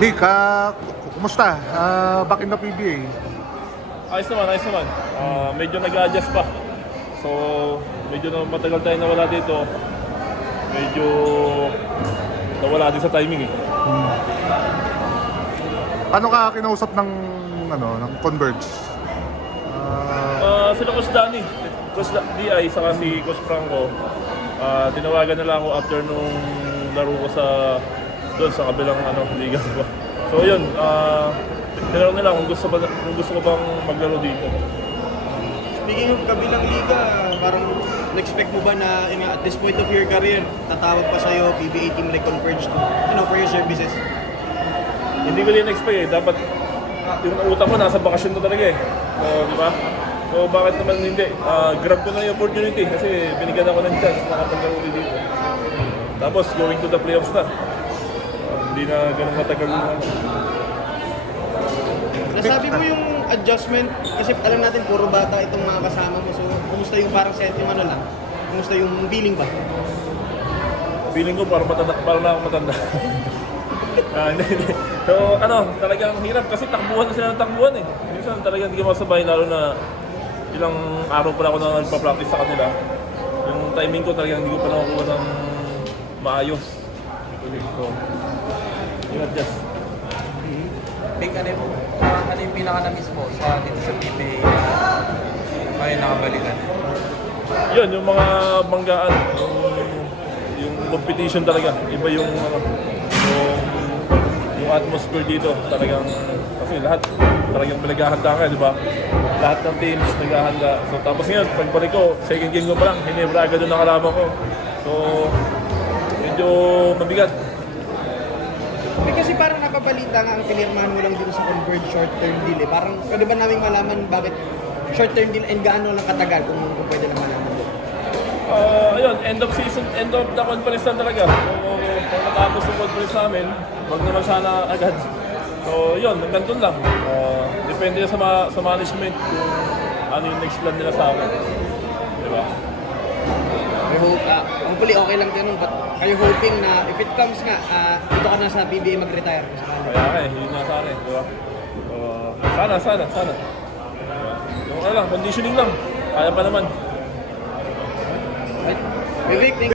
Vic, kumusta? Back in the PBA. Ayos naman. Medyo nag-adjust pa. So, medyo na matagal tayo nawala dito. Medyo nawala din sa timing eh. Paano ka kinausap ng Converge? Sila Coach Danny, Coach DI, saka si Coach Franco. Tinawagan na lang ako after nung laro ko doon sa kabilang liga ko. So yun, tinanong nila kung gusto ko bang maglaro dito. Speaking of kabilang liga, parang na-expect mo ba na at this point of your career, tatawag pa sa'yo, PBA team like Converge for your services? Hindi ko din expect eh. Dapat yung utak ko nasa bakasyon na talaga eh. So, di ba? So, bakit naman hindi? Grab ko na yung opportunity kasi binigyan ako ng chance na makapaglaro ulit dito. Tapos, going to the playoffs na. Hindi na ganun matagal yung Nasabi mo yung adjustment, kasi alam natin puro bata itong mga kasama mo. So, kumusta yung parang sentiment lang? Kumusta yung feeling ba? Feeling ko parang na ako matanda. Hindi. So talagang hirap kasi takbuhan na sila ng takbuhan eh. Minsan talagang hindi ka masabay lalo na ilang araw pa ako na nagpa-practice sa kanila. Yung timing ko talagang hindi ko pa nakukuha ng maayos. So, yun just. Big, ano yung pinaka-na-miss mo dito sa PBA may nakabalikan? Yun, yung mga banggaan, yung competition talaga. Iba yung atmosphere dito talagang kasi lahat talagang pinaghahanda ka, di ba? Lahat ng teams naghahanda. So tapos ngayon, pagbalik ko, second game ko pa lang, Ginebra agad doon nakalaban ko. So medyo mabigat. Kasi parang napabalita nga ang pinirmahan mo lang dito sa Converge short-term deal eh. Parang pwede ba namin malaman bakit short-term deal and gaano lang katagal kung pwede lang malaman doon? Ayun, end of the conference na talaga. So, pag natapos yung conference namin, wag naman sana agad. So, yun, hanggang doon lang. Depende sa management kung ano yung next plan nila sa akin. Di ba? I hope, hopefully okay lang din, but are you hoping na if it comes nga, dito ka na sa PBA mag-retire? Kaya yun nga sana eh, di ba? Sana. Diba? Yung lang, conditioning lang. Kaya pa naman. Vivek, thank